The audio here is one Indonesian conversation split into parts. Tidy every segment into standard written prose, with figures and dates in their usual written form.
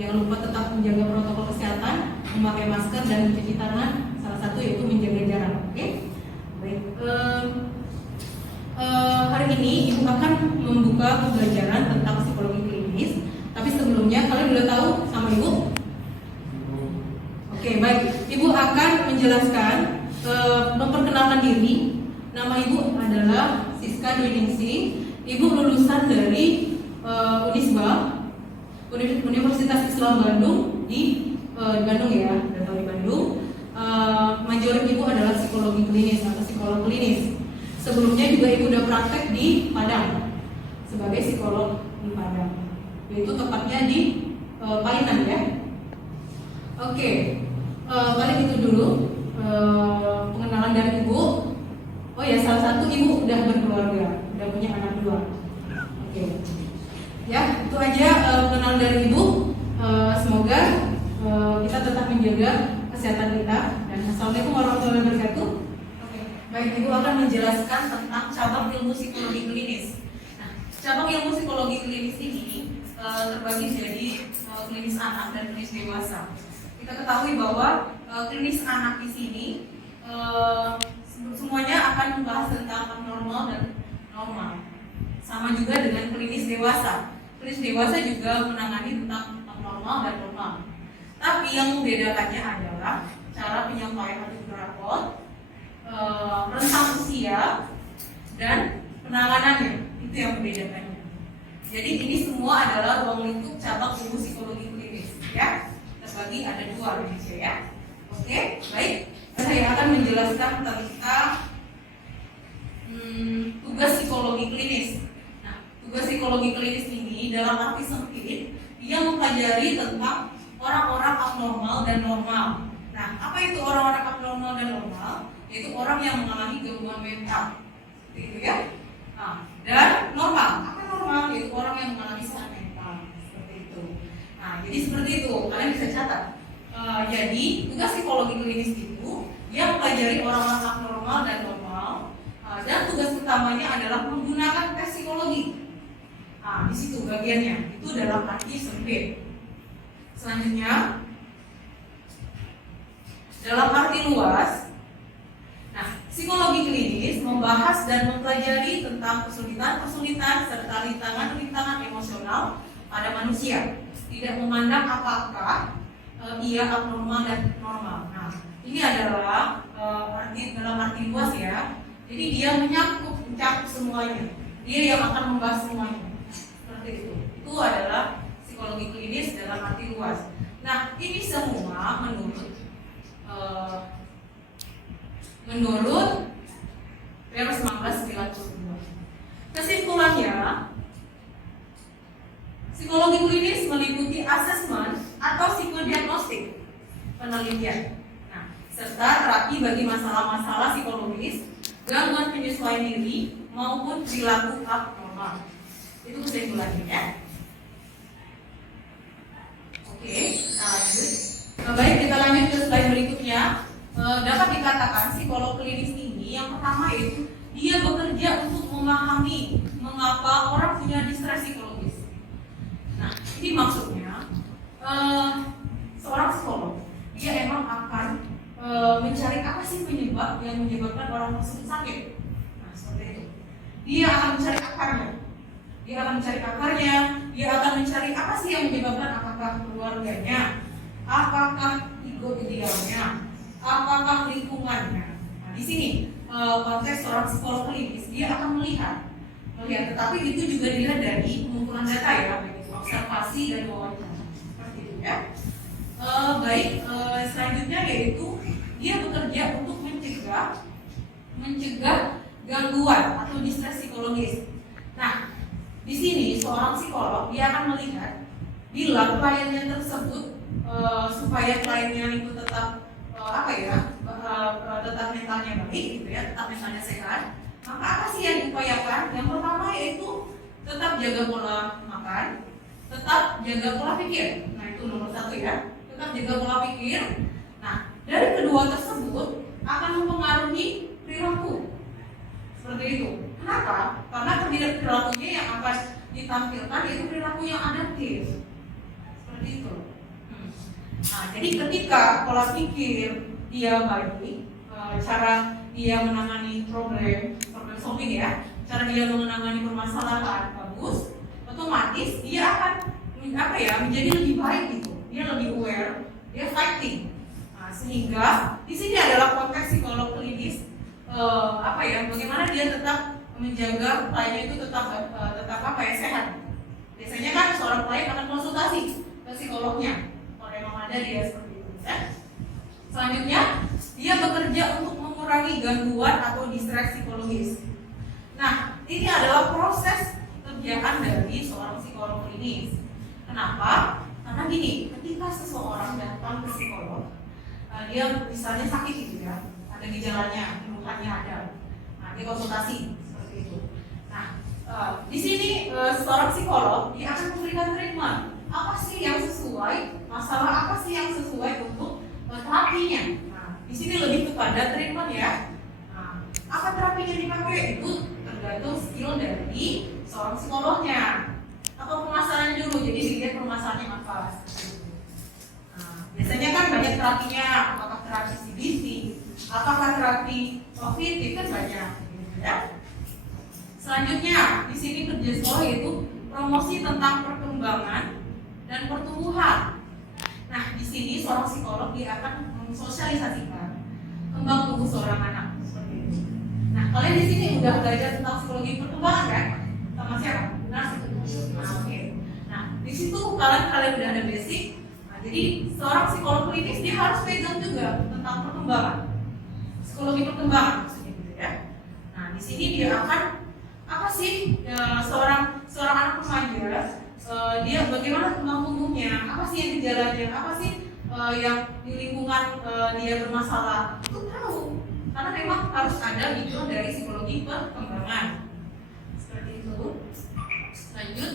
Jangan lupa tetap menjaga protokol kesehatan, memakai masker dan mencuci tangan. Salah satu yaitu menjaga jarak. Oke? Baik. Hari ini Ibu akan membuka pembelajaran tentang psikologi klinis. Tapi sebelumnya kalian udah tahu sama Ibu? Oke, baik. Ibu akan menjelaskan, memperkenalkan diri. Nama Ibu adalah Siska Dwi Ningsih. Ibu lulusan dari Unisba, Universitas Islam Bandung di Bandung ya, udah tahu di Bandung. Major Ibu adalah psikologi klinis atau psikolog klinis. Sebelumnya juga Ibu udah praktek di Padang sebagai psikolog di Padang. Itu tepatnya di Palinan ya. Oke, paling itu dulu pengenalan dari Ibu. Oh ya, salah satu Ibu udah berkeluarga, udah punya anak 2. Oke. Ya, itu aja pengenalan dari Ibu. Semoga kita tetap menjaga kesehatan kita. Dan assalamualaikum warahmatullahi wabarakatuh. Oke. Baik, Ibu akan menjelaskan tentang cabang ilmu psikologi klinis. Nah, cabang ilmu psikologi klinis ini terbagi jadi klinis anak dan klinis dewasa. Kita ketahui bahwa klinis anak di sini semuanya akan membahas tentang abnormal dan normal. Sama juga dengan klinis dewasa. Klinis dewasa juga menangani tentang abnormal dan normal. Tapi yang membedakannya adalah cara penyampaian untuk rapor, rentang usia, dan penanganannya. Itu yang membedakannya. Jadi ini semua adalah ruang lingkup cabang ilmu psikologi klinis, ya. Terbagi ada 2 di Indonesia ya. Oke, baik. Saya akan menjelaskan tentang tugas psikologi klinis. Nah, tugas psikologi klinis ini dalam arti sempit, dia mempelajari tentang orang-orang abnormal dan normal. Nah, apa itu orang-orang abnormal dan normal? Yaitu orang yang mengalami gangguan mental, gitu ya. Nah, dan normal, apa normal? Yaitu orang yang mengalami sehat mental, seperti itu. Nah, jadi seperti itu, kalian bisa catat. Jadi tugas psikologi klinis itu yang mempelajari orang-orang abnormal dan normal, dan tugas utamanya adalah menggunakan tes psikologi. Di situ bagiannya, itu dalam arti sempit. Selanjutnya, dalam arti luas, nah, psikologi klinis membahas dan mempelajari tentang kesulitan-kesulitan serta rintangan-rintangan emosional pada manusia, tidak memandang apakah ia abnormal dan normal. Nah, ini adalah dalam arti luas ya. Jadi dia mencakup semuanya. Dia yang akan membahas semuanya. Seperti itu. Itu adalah psikologi klinis dalam arti luas. Nah, ini semua menurut Perpres 1992. Kesimpulannya, psikologi klinis meliputi asesmen atau psikodiagnostik, penelitian, serta terapi bagi masalah-masalah psikologis, gangguan penyesuaian diri maupun perilaku abnormal. Itu kesimpulannya ya. Oke, kita lanjut. Baik, kita lanjut ke slide berikutnya. Dapat dikatakan psikolog klinis ini yang pertama itu dia bekerja untuk memahami mengapa orang punya distress psikologis. Nah, ini maksudnya seorang psikolog dia emang akan mencari apa sih penyebab yang menyebabkan orang tersebut sakit. Nah, seperti itu. Dia akan mencari akarnya. Dia akan mencari apa sih yang menyebabkan, apakah keluarganya, apakah ego idealnya, apakah lingkungannya. Nah, di sini konteks seorang psikolog klinis dia akan melihat, tetapi itu juga dilihat dari pengumpulan data ya, begitu, observasi dan wawancara. Seperti itu ya. Baik, selanjutnya yaitu dia bekerja untuk mencegah gangguan atau distress psikologis. Nah, di sini seorang psikolog dia akan melihat bila kliennya tersebut supaya kliennya itu tetap tetap mentalnya baik, gitu ya, tetap mentalnya sehat. Maka apa sih yang diupayakan? Yang pertama yaitu tetap jaga pola makan, tetap jaga pola pikir. Nah, itu nomor 1 ya. Tetap jaga pola pikir. Nah, dari kedua tersebut akan mempengaruhi perilaku. Seperti itu. Kenapa? Karena perilakunya yang akan ditampilkan itu perilaku yang adaptif. Seperti itu. Nah, jadi ketika pola pikir dia baik, cara dia menangani problem solving ya, cara dia menangani permasalahan bagus, otomatis dia akan menjadi lebih baik gitu. Dia lebih aware, dia fighting. Nah, sehingga di sini adalah konteks psikolog klinis, bagaimana dia tetap menjaga kliennya itu tetap sehat. Biasanya kan seorang klien akan konsultasi ke psikolognya kalau memang ada dia seperti itu ya. Selanjutnya dia bekerja untuk mengurangi gangguan atau distraksi psikologis. Nah, ini adalah proses kerjaan dari seorang psikolog klinis. Kenapa? Karena gini, ketika seseorang datang ke psikolog, dia misalnya sakit gitu ya, ada gejalanya, keluhannya ada, nah dia konsultasi seperti itu. Nah, di sini seorang psikolog dia akan memberikan treatment. Apa sih yang sesuai? Masalah apa sih yang sesuai untuk terapinya? Nah, di sini lebih kepada treatment ya. Nah, apa terapi yang dipakai itu tergantung skill dari seorang psikolognya. Apa permasalahan dulu? Jadi dilihat permasalahannya apa. Nah, biasanya kan banyak terapinya. Apakah terapi CBT? Apakah terapi kognitif? Kan banyak. Gitu ya. Selanjutnya, di sini kerja sekolah yaitu promosi tentang perkembangan dan pertumbuhan. Nah, di sini seorang psikolog dia akan mensosialisasikan kembang tubuh seorang anak seperti itu. Nah, kalian di sini udah belajar tentang psikologi perkembangan kan? Sama siapa? Benar sih. Nah, oke. Nah, di situ kalian udah ada basic. Nah, jadi seorang psikolog klinis dia harus pegang juga tentang perkembangan, psikologi perkembangan maksudnya gitu ya. Nah, di sini dia akan apa sih seorang anak remaja, dia bagaimana kembang tumbuhnya, apa sih yang gejalanya, apa sih yang di lingkungan dia bermasalah, itu tahu karena memang harus ada background dari psikologi perkembangan seperti itu. Lanjut.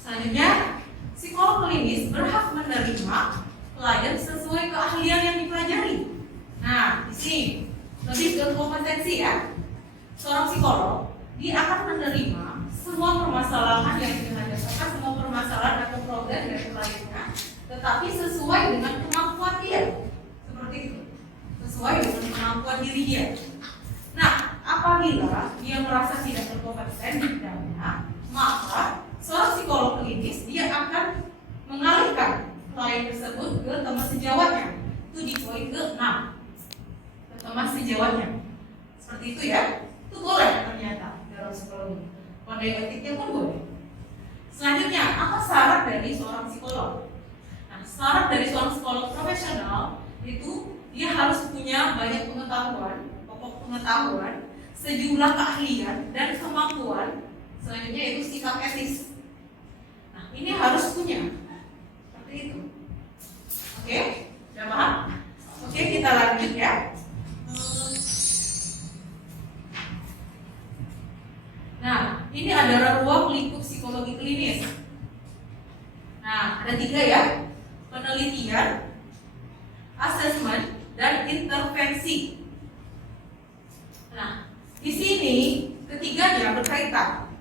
Selanjutnya, psikolog klinis berhak menerima klien sesuai keahlian yang dipelajari. Nah, di sini lebih ke kompetensi ya. Seorang psikolog dia akan menerima semua permasalahan yang dihadapkan, semua permasalahan atau problem dari kliennya, tetapi sesuai dengan kemampuan dia. Seperti itu. Sesuai dengan kemampuan diri dia. Nah, apabila dia merasa tidak berkompeten di bidangnya, maka seorang psikolog klinis dia akan mengalihkan klien tersebut ke teman sejawatnya. Itu di poin ke-6. Teman sejawatnya seperti itu ya, itu boleh ternyata dalam psikologi. Kode etiknya pun boleh. Selanjutnya, apa syarat dari seorang psikolog? Nah, syarat dari seorang psikolog profesional itu dia harus punya banyak pengetahuan, pokok pengetahuan, sejumlah keahlian dan kemampuan. Selanjutnya itu sikap etis. Nah, ini harus punya seperti itu. Oke, sudah paham? Oke, kita lanjut ya. Nah, ini adalah ruang lingkup psikologi klinis. Nah, ada 3 ya. Penelitian, asesmen, dan intervensi. Nah, di sini ketiganya berkaitan.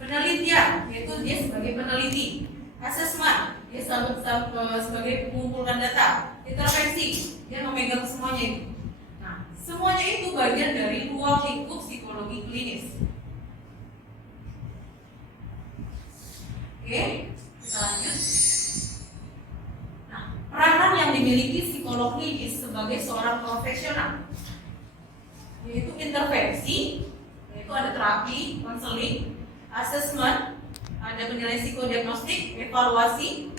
Penelitian, yaitu dia sebagai peneliti. Asesmen, dia sebagai mengumpulkan data. Intervensi, dia memegang semuanya itu. Nah, semuanya itu bagian dari ruang lingkup psikologi klinis. Oke, kita lanjut. Nah, peranan yang dimiliki psikolog klinis sebagai seorang profesional yaitu intervensi, yaitu ada terapi, konseling, asesmen, ada penilaian psikodiagnostik, evaluasi,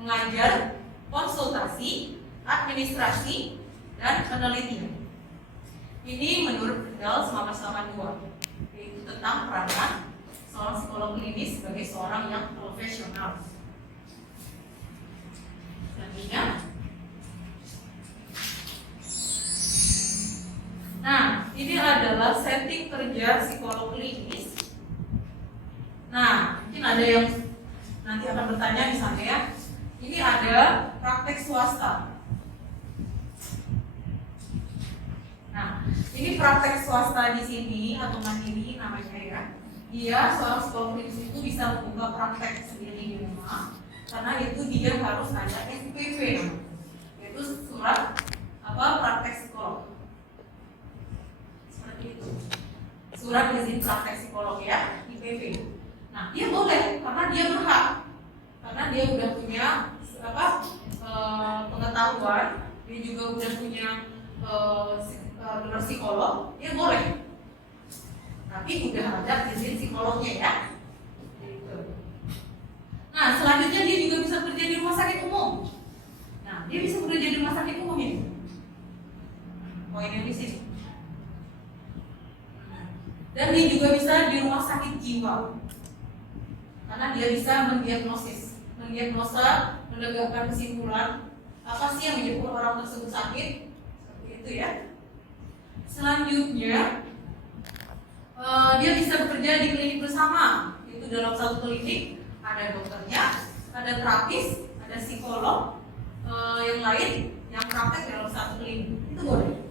mengajar, konsultasi, administrasi, dan penelitian. Ini menurut Kendall 1982, yaitu tentang peranan seorang psikolog klinis sebagai seorang yang profesional. Selanjutnya, nah ini adalah setting kerja psikolog klinis. Nah, mungkin ada yang nanti akan bertanya misalnya ya, ini ada praktek swasta. Nah, ini praktek swasta di sini atau mandiri namanya ya. dia seorang psikolog klinis itu bisa membuka praktek sendiri di rumah, karena itu dia harus ada SPP, yaitu surat praktek psikolog. Seperti itu, surat izin praktek psikolog ya, IPP. Nah, dia boleh karena dia berhak, karena dia udah punya pengetahuan, dia juga udah punya gelar psikolog, dia boleh. Tapi udah ada izin psikolognya ya. Gitu. Nah, selanjutnya dia juga bisa kerja di rumah sakit umum. Nah, dia bisa bekerja di rumah sakit umum ini. Poinnya di sini. Dan dia juga bisa di rumah sakit jiwa. Karena dia bisa mendiagnosa, menegakkan kesimpulan apa sih yang menyebabkan orang tersebut sakit, seperti itu ya. Selanjutnya dia bisa bekerja di klinik bersama, itu dalam satu klinik ada dokternya, ada terapis, ada psikolog, yang lain yang praktek dalam satu klinik, itu boleh.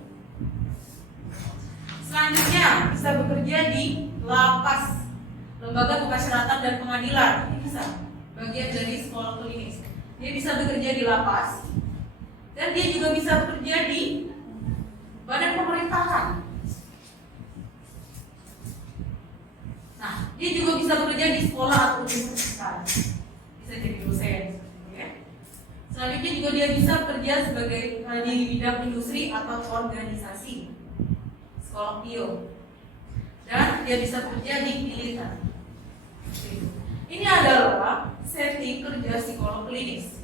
Selanjutnya bisa bekerja di lapas, lembaga pemasyarakatan dan pengadilan, ini bisa bagian dari psikolog klinis. Dia bisa bekerja di lapas, dan dia juga bisa bekerja di badan pemerintahan. Nah, dia juga bisa bekerja di sekolah atau universitas, bisa jadi dosen. Ya. Selanjutnya juga dia bisa bekerja sebagai di bidang industri atau organisasi, psikolog PIO, dan dia bisa bekerja di militer. Ini adalah setting kerja psikolog klinis.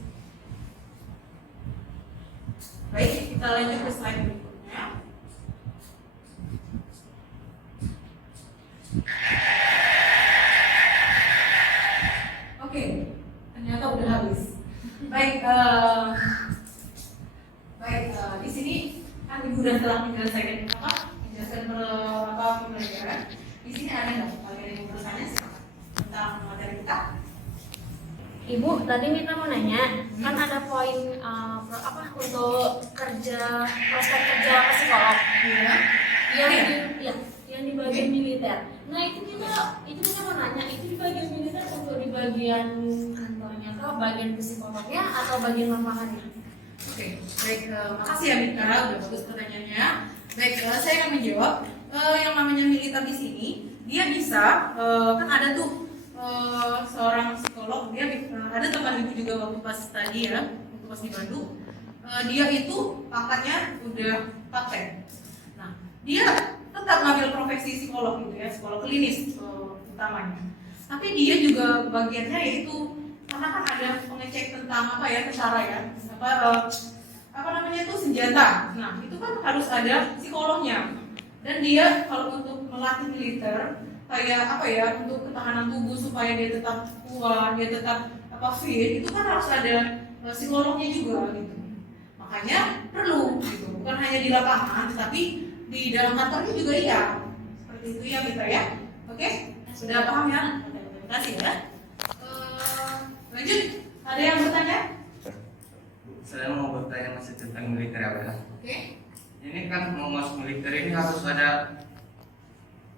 Baik, kita lanjut ke slide berikutnya. Oke, ternyata udah habis. Baik, di sini kan Ibu telah menjelaskan pembelajaran. Di sini ada nggak kalian yang bertanya tentang materi kita? Ibu, tadi kita mau nanya, kan ada poin untuk kerja prospek kerja psikolog, yang di bagian militer. Nah itu kita mau nanya, itu di bagian militer untuk di bagian kantornya atau bagian psikolognya atau bagian lapangannya? Oke, baik, makasih ya Mika, udah bagus pertanyaannya. Baik, saya akan menjawab. Yang namanya militer di sini, dia bisa kan ada tuh seorang psikolog, dia ada teman ibu juga waktu pas tadi ya, waktu pas di Bandung, dia itu pangkatnya udah praktek. Nah, dia tetap ngambil profesi psikolog gitu ya, psikolog klinis utamanya. Tapi dia juga bagiannya yaitu karena kan ada pengecek tentang tentara ya, senjata. Nah, itu kan harus ada psikolognya. Dan dia kalau untuk melatih militer kayak untuk ketahanan tubuh supaya dia tetap kuat, dia tetap fit, itu kan harus ada psikolognya juga gitu. Makanya perlu gitu, bukan hanya di lapangan tapi di dalam kantornya juga iya. Seperti itu ya kita ya. Oke? Sudah paham ya? Terima kasih ya. Lanjut, ada yang bertanya? Saya mau bertanya masih tentang militer ya, Oke. Ini kan mau masuk militer ini harus ada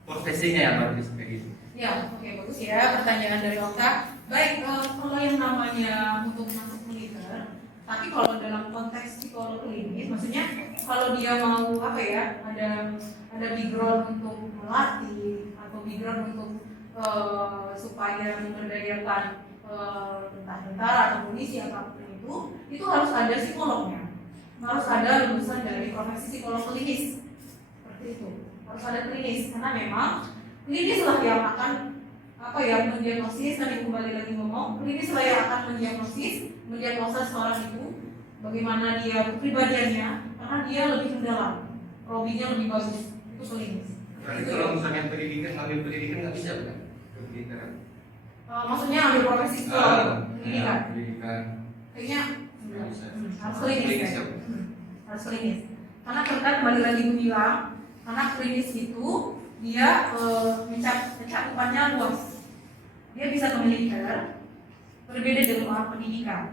profesinya ya, berarti kayak gitu. Ya, oke, bagus ya pertanyaan dari Okta. Baik, kalau yang namanya untuk masuk militer, tapi kalau dalam konteks psikolog klinis, maksudnya kalau dia mau ada background untuk melatih atau background untuk supaya memberdayakan entah tentara atau polisi atau apapun itu harus ada psikolognya, harus ada lulusan dari profesi psikolog klinis, seperti itu. Harus ada klinis, karena memang klinis lah yang akan mendiagnosis. Tadi kembali lagi ngomong, klinis lah yang akan mendiagnosa seorang ibu, bagaimana dia kepribadiannya, karena dia lebih mendalam, probinya lebih bagus, itu klinis. Berarti kalau misalnya ngambil pendidikan nggak bisa kan? Pendidikan. Maksudnya ambil profesi psikolog pendidikan? Kayaknya harus klinis ya? Harus klinis. Karena kan kembali lagi bilang, karena klinis itu dia mencakupannya luas. Dia bisa ke militer, berbeda dengan orang pendidikan.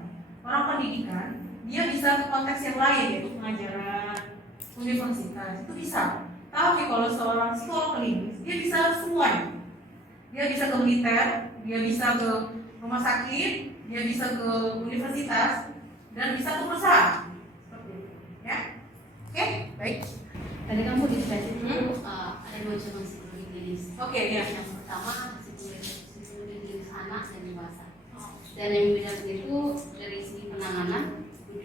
Orang pendidikan dia bisa ke konteks yang lain, yaitu pengajaran, universitas, itu bisa. Tapi kalau seorang psikolog klinis dia bisa semuanya. Dia bisa ke militer, dia bisa ke rumah sakit, dia bisa ke universitas, dan bisa ke perusahaan. Seperti itu, ya. Oke, baik. Tadi kamu di slide itu ada dua cabang psikologi klinis. Oke, ya. Yang pertama psikologi klinis anak dan dewasa. Dan yang bedakan itu dari segi penanganan,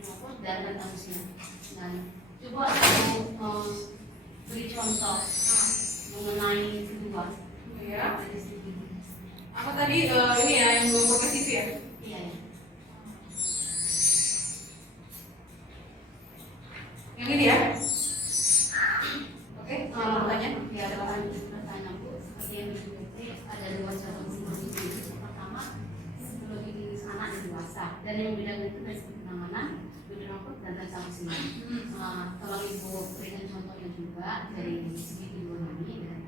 fokus dan tentang usia. Dan coba aku beri contoh mengenai kedua. Ya. Dari segi Apa tadi ini ya yang belum progresif ya? iya ya. Yang ini ya? Oke, Pertanyaan ya ada pertanyaan Bu seperti yang diikuti ada dua cabang psikologi klinis. Pertama psikologi klinis anak dan dewasa dan yang bedakan itu dari segi penanganan, fokus dan tentang usia. Kalau Ibu berikan contohnya juga dari segi kedua ini dan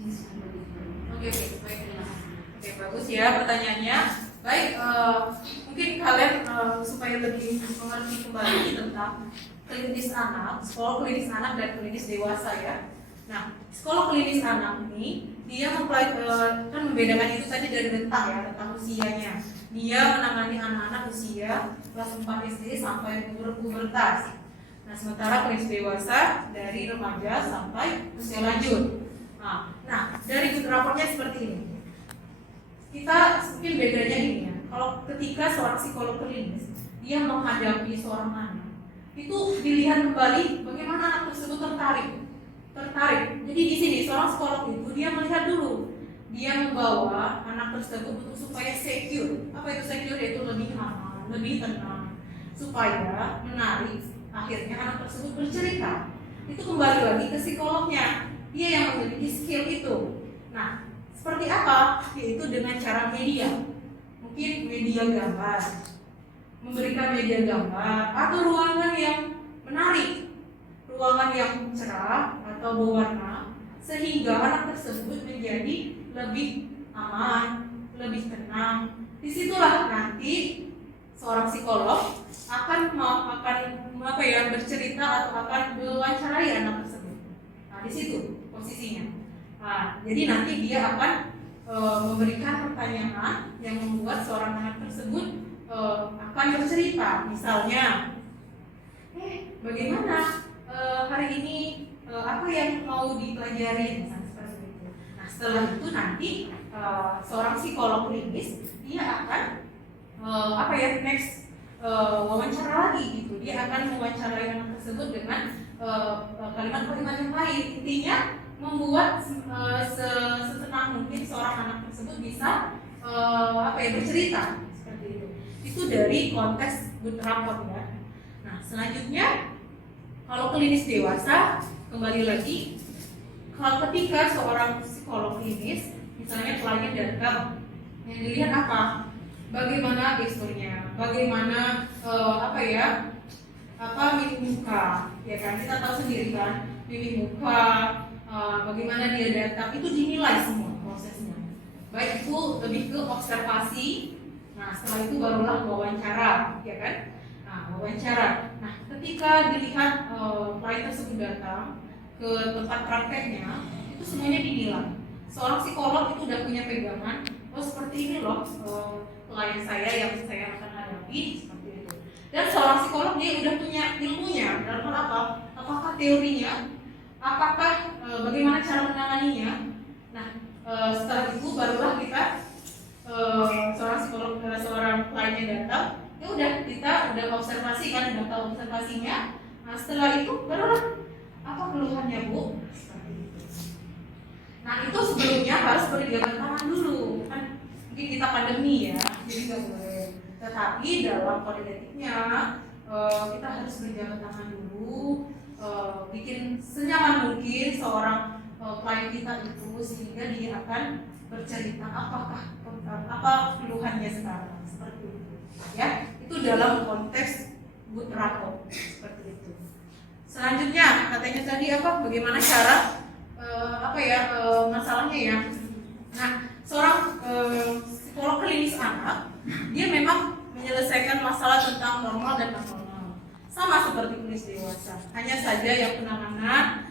jenis psikologi klinis. Oke, baik. Terima kasih. Oke, bagus ya pertanyaannya. Baik, mungkin kalian supaya lebih mengerti kembali tentang klinis anak, psikolog klinis anak dan klinis dewasa ya. Nah, psikolog klinis anak ini dia kan membedakan itu tadi dari rentang ya, rentang usianya. Dia menangani anak-anak usia kelas 4 SD sampai pubertas. Nah, sementara klinis dewasa dari remaja sampai usia lanjut. Nah, dari good raportnya seperti ini. Kita mungkin bedanya gini ya. Kalau ketika seorang psikolog klinis dia menghadapi seorang anak, itu dilihat kembali bagaimana anak tersebut tertarik. Jadi di sini seorang psikolog itu dia melihat dulu, dia membawa anak tersebut untuk supaya secure. Apa itu secure? Yaitu lebih aman, lebih tenang, supaya menarik. Akhirnya anak tersebut bercerita. Itu kembali lagi ke psikolognya. Dia yang memiliki skill itu. Nah, seperti apa? Yaitu dengan cara media. Mungkin media gambar, memberikan media gambar atau ruangan yang menarik, ruangan yang cerah atau berwarna, sehingga anak tersebut menjadi lebih aman, lebih tenang. Disitulah nanti seorang psikolog akan bercerita atau akan mewawancarai anak tersebut. Nah, di situ posisinya. Nah, jadi nanti dia akan memberikan pertanyaan yang membuat seorang anak tersebut akan bercerita. Misalnya, bagaimana hari ini apa yang mau dipelajari, misalnya seperti itu. Nah, setelah itu nanti seorang psikolog klinis dia akan next wawancara lagi gitu. Dia akan mewawancarai anak tersebut dengan kalimat-kalimat yang lain. Intinya membuat sesenang mungkin seorang anak tersebut bisa bercerita seperti itu. Itu dari konteks good rapport ya. Nah, selanjutnya kalau klinis dewasa kembali lagi, kalau ketika seorang psikolog klinis misalnya klien datang, yang dilihat apa? Bagaimana gesturnya, bagaimana mimik muka, ya kan? Kita tahu sendiri kan, mimik muka, bagaimana dia datang, itu dinilai semua prosesnya. Baik itu lebih ke observasi. Nah, setelah itu barulah wawancara, ya kan? Nah, wawancara. Nah, ketika dilihat klien tersebut datang ke tempat prakteknya, itu semuanya dinilai. Seorang psikolog itu udah punya pegangan, seperti ini loh klien saya yang saya akan hadapi, seperti itu. Dan seorang psikolog dia udah punya ilmunya dalam hal apa? Apakah teorinya, apakah bagaimana cara menanganinya. Nah, setelah itu barulah kita seorang psikolog, seorang kliennya datang, ya udah kita udah observasi kan, udah tahu observasinya. Nah, setelah itu barulah apa keluhannya Bu? Seperti itu. Nah, itu sebelumnya harus berjabat tangan dulu kan, mungkin kita pandemi ya, jadi nggak boleh. Tetapi dalam kode etiknya kita harus berjabat tangan dulu, bikin senyaman mungkin seorang klien kita itu, sehingga dia akan bercerita apa keluhannya sekarang, seperti itu ya. Itu dalam konteks good rapport, seperti itu. Selanjutnya katanya tadi bagaimana cara masalahnya ya. Nah, seorang psikolog klinis anak dia memang menyelesaikan masalah tentang normal dan abnormal, sama seperti klinis dewasa, hanya saja yang penanganan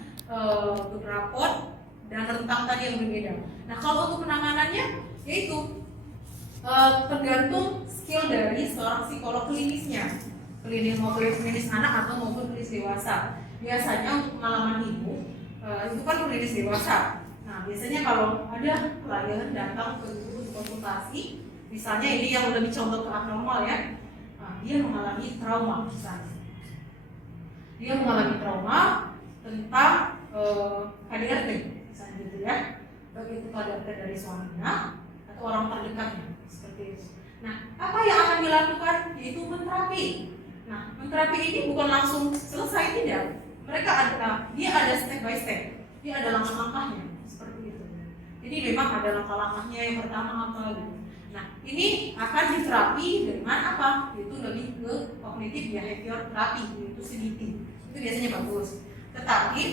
good rapport dan rentang tadi yang berbeda. Nah, kalau untuk penanganannya yaitu tergantung skill dari seorang psikolog klinisnya, klinis anak atau maupun klinis dewasa. Biasanya untuk pengalaman ibu itu kan klinis dewasa. Nah, biasanya kalau ada klien datang ke guru konsultasi, misalnya ini yang lebih contoh ke abnormal ya, nah, dia mengalami trauma misalnya. Dia mengalami trauma tentang KDRT misalnya gitu ya, baik itu KDRT dari suaminya atau orang terdekatnya seperti itu. Nah, apa yang akan dilakukan? Yaitu menterapi. Nah, menterapi ini bukan langsung selesai, tidak. Dia ada step by step, dia ada langkah-langkahnya seperti itu. Jadi memang ada langkah-langkahnya. Yang pertama apa gitu. Nah, ini akan diterapi dengan apa? Yaitu lebih ke cognitive behavior therapy, yaitu CBT. Itu biasanya bagus. Tetapi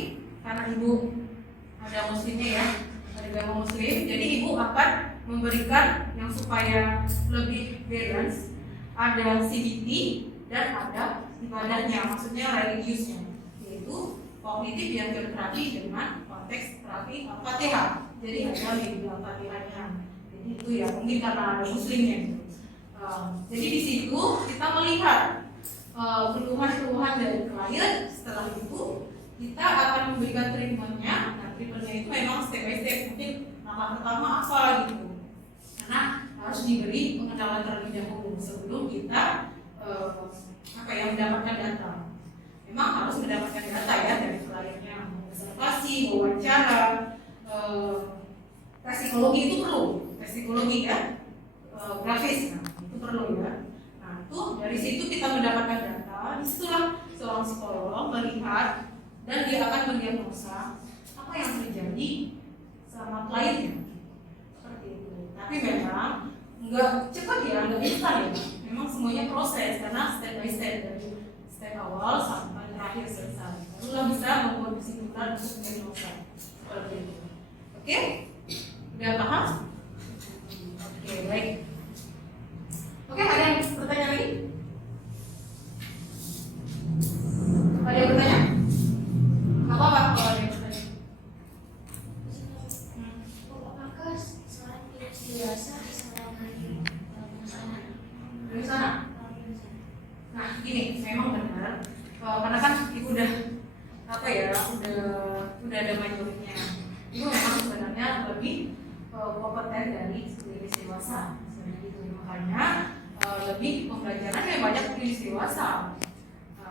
karena ibu ada muslimnya ya, ada agama muslim, jadi ibu akan memberikan yang supaya lebih balance, ada CBT dan ada ibadahnya, maksudnya religiusnya, yaitu cognitive behavior therapy dengan konteks terapi Al-Fatihah. Jadi ada di Al-Fatihahnya. Jadi itu ya mungkin karena ada muslimnya. Jadi di situ kita melihat keluhan-keluhan dari klien. Setelah itu kita akan memberikan treatmentnya. Nah, treatmentnya itu memang step by step. Mungkin langkah pertama apa gitu. Karena harus diberi pengenalan terlebih dahulu sebelum kita mendapatkan data. Memang harus mendapatkan data ya dari kliennya, observasi, wawancara, tes psikologi itu perlu, tes psikologi ya, grafis, nah, itu perlu ya. Nah itu dari situ kita mendapatkan data, disitulah seorang psikolog melihat dan dia akan mendiagnosa apa yang terjadi sama kliennya, seperti itu. Tapi memang nggak cepat ya, nggak instan ya. Memang semuanya proses karena step by step dari step awal sampai terakhir selesai. Barulah bisa membuat kesimpulan untuk diagnosa seperti itu. Oke? Udah paham? Oke, baik. Oke, ada yang bertanya lagi? Ada yang bertanya? Apa kalau ada yang bertanya? Apakah selain biasa bisa mengalami masalah Dari sana? Nah, gini, memang benar. Karena kan ibu udah udah ada majoritnya. Ibu memang sebenarnya lebih kompeten dari klinis dewasa, sebenarnya itu. Makanya lebih pembelajarannya banyak klinis dewasa.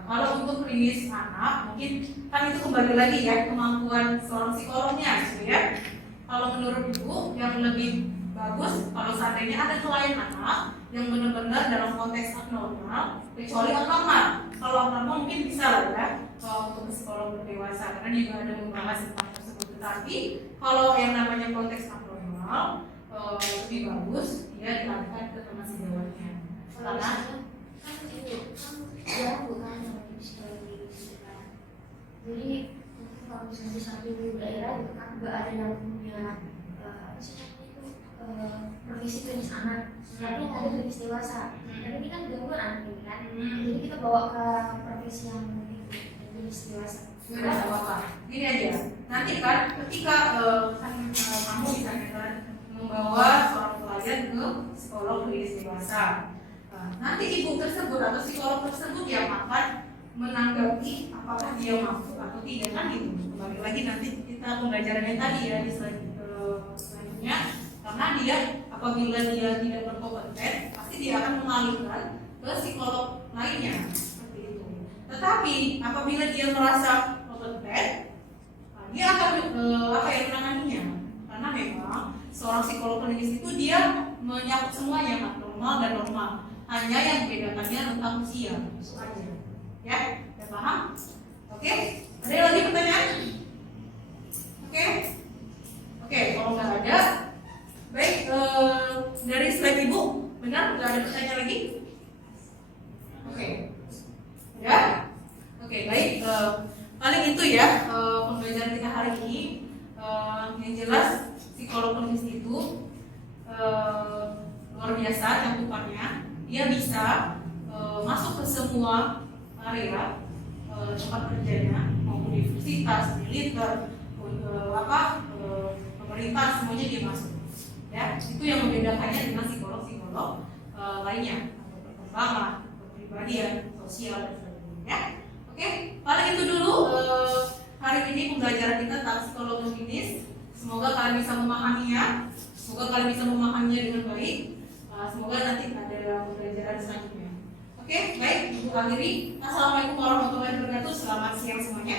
Kalau untuk klinis anak, mungkin kan itu kembali lagi ya kemampuan seorang psikolognya, gitu ya. Kalau menurut ibu yang lebih bagus kalau seandainya ada klien anak yang benar-benar dalam konteks abnormal, kecuali abnormal. Kalau abnormal mungkin bisa lah ya untuk psikolog dewasa karena juga ada membahas tentang tersebut. Tetapi kalau yang namanya konteks abnormal lebih bagus dia dialihkan ke teman sejawatnya. Karena kan itu kan jarang bukan yang psikologi gitu kan. Jadi mungkin kalau misalnya di satu daerah itu kan nggak ada yang punya apa sih namanya itu profesi klinis anak, tapi yang ada klinis dewasa. Dan ini kan gangguan anak ini kan. Jadi kita bawa ke profesi yang klinis dewasa. nggak ada apa-apa. Gini aja. Nanti kan ketika kamu misalnya kan membawa seorang klien ke psikolog klinis dewasa. Nanti ibu tersebut atau psikolog tersebut yang akan menanggapi apakah dia mampu atau tidak kan gitu. Kembali lagi nanti kita pembelajarannya tadi ya di selanjutnya. Karena dia apabila dia tidak berkompeten pasti dia akan mengalihkan ke psikolog lainnya seperti itu. Tetapi apabila dia merasa kompeten, dia akan menanganinya. Karena memang seorang psikolog klinis itu dia menyakup semua yang abnormal dan normal. Hanya yang membedakannya tentang usia, itu aja. Ya, paham? Oke? Ada yang lagi pertanyaan? Oke, kalau nggak ada, baik. Dari slide ibu, benar nggak ada pertanyaan lagi? Oke, ya? Oke, baik. Paling itu ya pembelajaran kita hari ini. Yang jelas psikolog klinis itu luar biasa cakupannya. Dia bisa masuk ke semua area tempat kerjanya maupun universitas, militer, lintas semuanya dia masuk. Ya, itu yang membedakannya dengan psikolog lainnya, atau perkembangan, kepribadian, sosial dan sebagainya. Ya. Oke, paling itu dulu hari ini pembelajaran kita tentang psikologi klinis. Semoga kalian bisa memahaminya. Semoga kalian bisa memahaminya dengan baik. Semoga nanti ada pembelajaran selanjutnya. Oke, baik. Untuk akhiri, assalamualaikum warahmatullahi wabarakatuh. Selamat siang semuanya.